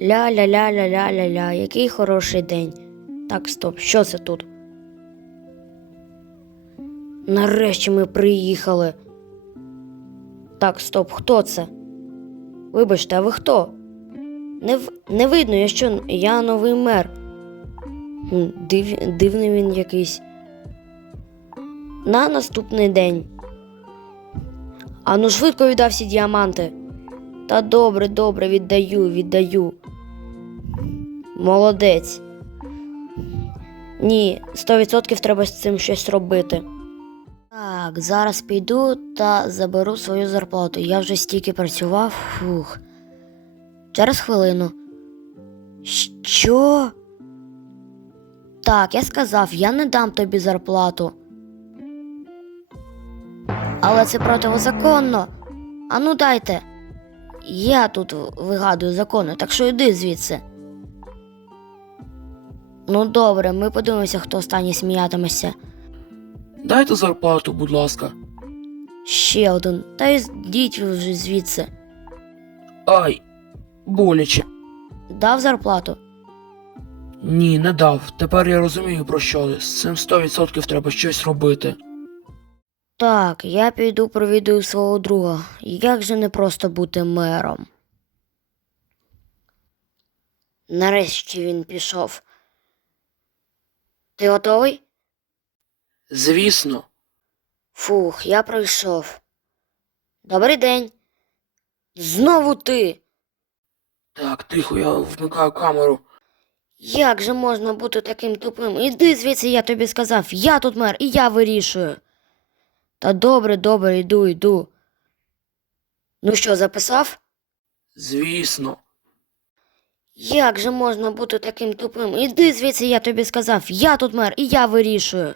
Ля-ля-ля-ля-ля-ля-ля, який хороший день. Так, стоп, що це тут? Нарешті ми приїхали. Так, стоп, хто це? Вибачте, а ви хто? Не, не видно, я що я новий мер. Див... Дивний він якийсь. На наступний день. Ану швидко віддав всі діаманти. Та добре, добре, віддаю, віддаю. Молодець. Ні, 100% треба з цим щось робити. Так, зараз піду та заберу свою зарплату. Я вже стільки працював. Фух. Через хвилину. Що? Так, я сказав, я не дам тобі зарплату. Але це противозаконно. Ану дайте. Я тут вигадую закони, так що йди звідси. Ну добре, ми подивимося, хто останній сміятиметься. Дайте зарплату, будь ласка. Ще один. Та йдіть ви вже звідси. Ай, боляче. Дав зарплату? Ні, не дав. Тепер я розумію про що. З цим 100% треба щось робити. Так, я піду провідую свого друга. Як же не просто бути мером. Нарешті він пішов. Ти готовий? Звісно, Фух, я пройшов. Добрий день. Знову ти. так, тихо, я вмикаю камеру. Як же можна бути таким тупим? Іди звідси, я тобі сказав. Я тут мер, і я вирішую. Та добре, добре, йду, йду. Ну що, записав? Звісно, Як же можна бути таким тупим? Іди звідси, я тобі сказав. Я тут мер, і я вирішую.